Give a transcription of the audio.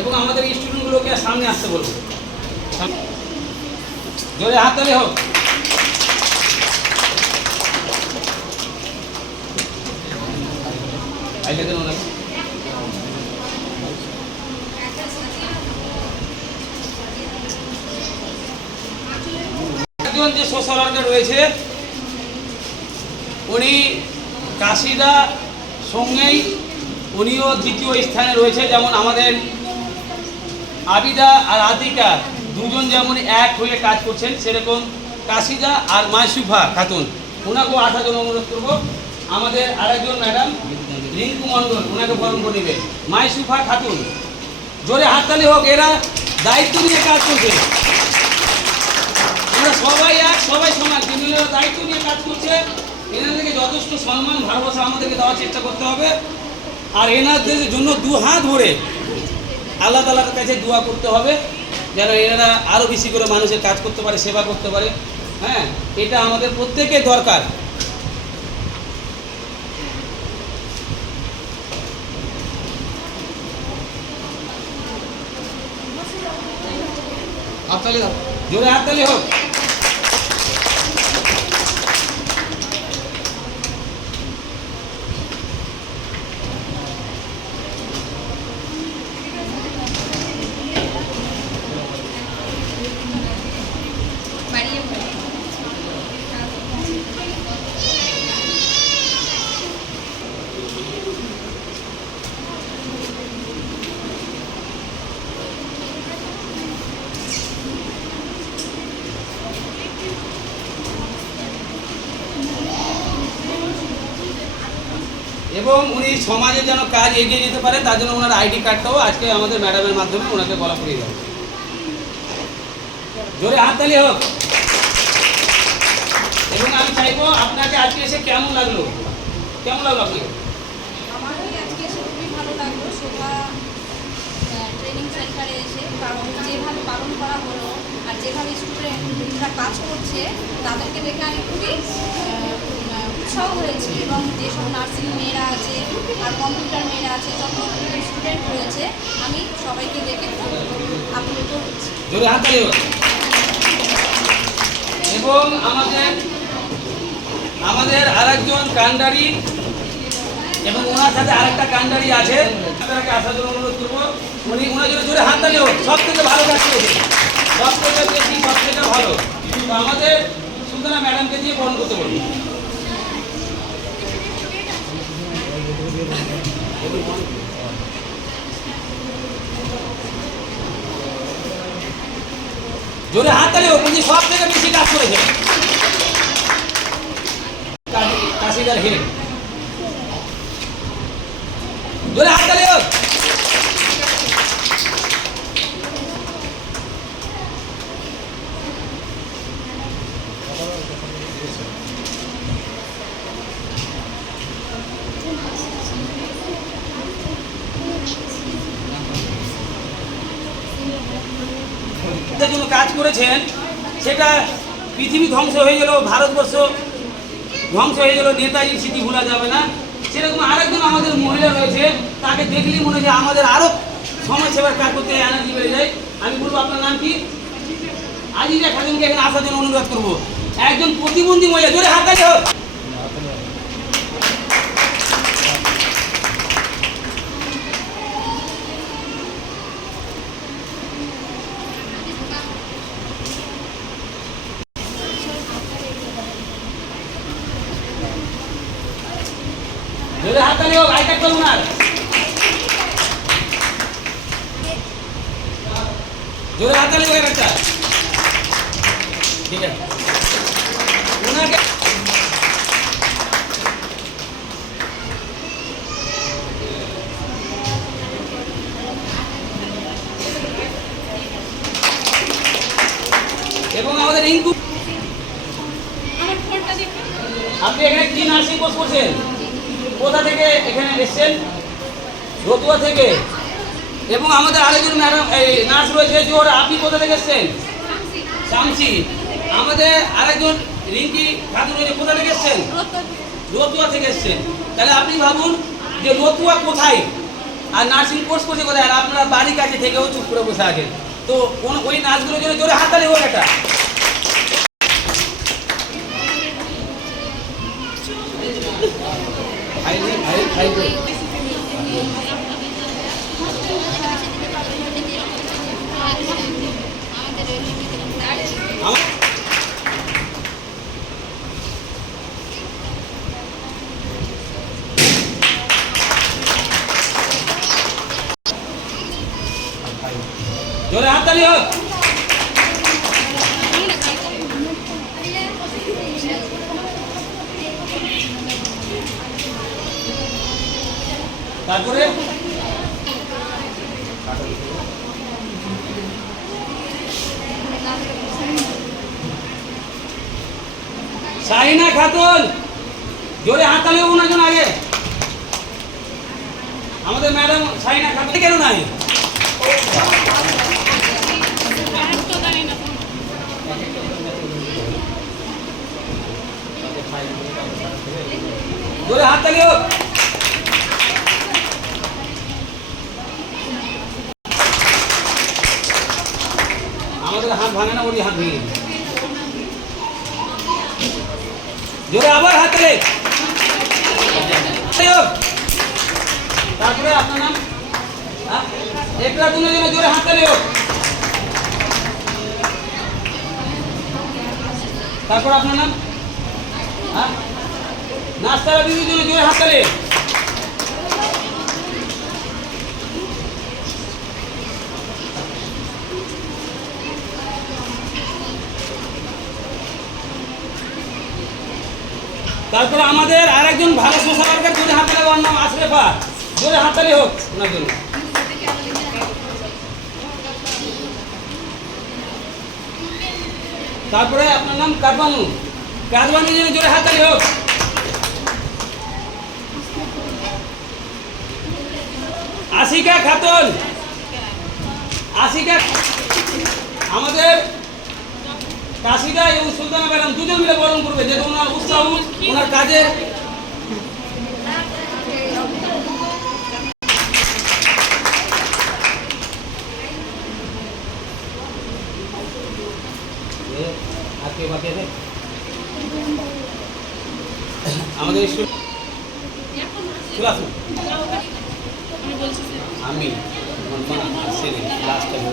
এবং আমাদের স্টুডেন্টগুলোকে সামনে আসতে বলবো। জোরে হাততালি হোক। একজন যে সোশ্যাল ওয়ার্কার রয়েছে উনি কাশিদা সঙ্গেই উনিও দ্বিতীয় স্থানে রয়েছে। যেমন আমাদের আবিদা আর আতিকা দুজন যেমন এক হয়ে কাজ করছেন, সেরকম কাশিদা আর মাইসুফা খাতুন ওনাকেও আসার জন্য অনুরোধ করবো। আমাদের আরেকজন ম্যাডাম রিঙ্কু মণ্ডল, ওনাকে বরণ করে নেবে। মাইসুফা খাতুন, জোরে হাততালি হোক। এরা দায়িত্ব নিয়ে কাজ করছে। আমরা সবাই এক, সবাই সমান, কিন্তু এরা দায়িত্ব নিয়ে কাজ করছে। এনাদেরকে যথেষ্ট সম্মান ভালোবাসা আমাদেরকে দেওয়ার চেষ্টা করতে হবে। আর এনাদের জন্য দু হাত ভরে আল্লাহ তাআলার কাছে দোয়া করতে হবে যেন এনারা আরও বেশি করে মানুষের কাজ করতে পারে, সেবা করতে পারে। হ্যাঁ, এটা আমাদের প্রত্যেকের দরকার। হাততালি দাও, জোরে হাততালি হোক। এবং উনি সমাজে যেন কাজ এগিয়ে যেতে পারে তার জন্য ওনার আইডি কার্ডটাও আজকে আমাদের ম্যাডামের মাধ্যমে ওনাকে বলা পড়িয়ে দেবে। জোরে হাততালি হোক। এবং আমি চাইবো আপনাকে আজকে এসে কেমন লাগলো, কেমন লাগলো আপনাকে? আমারও আজকে এসে খুবই ভালো লাগলো শোভা ট্রেনিং সেন্টারে এসে, কারণ যেভাবে পালন করা হলো আর যেভাবে স্টুডেন্টরা কাজ করছে তাদেরকে দেখে আমি খুবই উৎসাহ হয়েছি। এবং যেসব নার্সিং মেয়েরা আছে আর কম্পিউটার মেয়েরা আছে, যত স্টুডেন্ট রয়েছে, আমি সবাইকে দেখে খুব আপ্লুত হচ্ছি। জোরে হাততালি হোক। এবং আমাদের আরেকজন কান্ডারি এবং ওনার সাথে আরেকটা কান্ডারি আছে, তাদেরকে আসার জন্য অনুরোধ করবো। ওনার জন্য জোরে হাততালি হোক। সব থেকে ভালো কাজ করেছে, সব থেকে বেশি, সব থেকে ভালো। তো আমাদের সুন্দরা ম্যাডামকে দিয়ে বরণ করতে বলবো। জোরে হাততালি হোক। উনি সব থেকে বেশি কাজ করেছে, কাশিদার হেড। জোরে হাততালি হোক। জন্য কাজ করেছেন, সেটা পৃথিবী ধ্বংস হয়ে গেল, ভারতবর্ষ ধ্বংস হয়ে গেল, নেতাজির স্মৃতি ভোলা যাবে না। সেরকম আরেকজন আমাদের মহিলা রয়েছে, তাকে দেখলেই মনে হয় আমাদের আরো সমাজ সেবার কাজ করতে এনার্জি বেড়ে যায়। আমি বলবো আপনার নাম কি? আজিজা খাতুনকে এখানে আসার জন্য অনুরোধ করবো। একজন প্রতিবন্ধী মহিলা, জোরে হাততালি হোক। জোরে হাততালি হোক। আইটা করুন আর জোরে হাততালি হোক একটা। ঠিক আছে, ওনাকে এবং আমাদের রিঙ্কু, আপনি এখানে কি নার্সিং কোর্স করছেন? কোথা থেকে এখানে এসেছেন? রতুয়া থেকে। এবং আমাদের আরেকজন ম্যাডাম নার্স রয়েছে, যে ওরা, আপনি কোথা থেকে এসেছেন? শামসি। আমাদের আরেকজন রিঙ্কি খাতুন রয়েছে, কোথা থেকে এসেছেন? রতুয়া থেকে এসেছেন। তাহলে আপনি ভাবুন যে রতুয়া কোথায়, আর নার্সিং কোর্স করছে কোথায়, আর আপনারা বাড়ির কাছে থেকেও চুপ করে বসে আছেন। তো ওই নাচগুলোর জন্য জোরে হাততালি হোক একটা। জোরে হাততালি হোক। তারপরে শাহিনা খাতুন, জোরে হাততালি হোক ওনার জন্য আগে। আমাদের ম্যাডাম শাহিনা খাতুন কেন নাই? জোরে হাততালি হোক। আমাদের হাত ভাঙে না, ওরই হাত ভেঙে। জোরে আবার হাততালি হোক। তারপরে আপনার নাম? একটা দুনের জন্য জোরে হাততালি হোক। তারপর আপনার নাম? নাস্তারা দিদির জন্য জোরে হাততালি। তারপরে আমাদের আরেকজন ভালো সোশ্যাল ওয়ার্কার, জোরে হাততালি, ওর নাম আশরেফা, জোরে হাততালি হোক ওনার জন্য। তারপরে আপনার নাম কাদবানু, কাদবানুর জন্য জোরে হাততালি হোক। আশিকা খাতুন, আশিকা, আমাদের কাশিদা এবং সুলতানা ম্যাডাম দুজন মিলে বরণ করবে, যেহেতু ওনার উৎসাহ, ওনার কাজের। আমাদের স্কুল আমি লাস্ট টাইম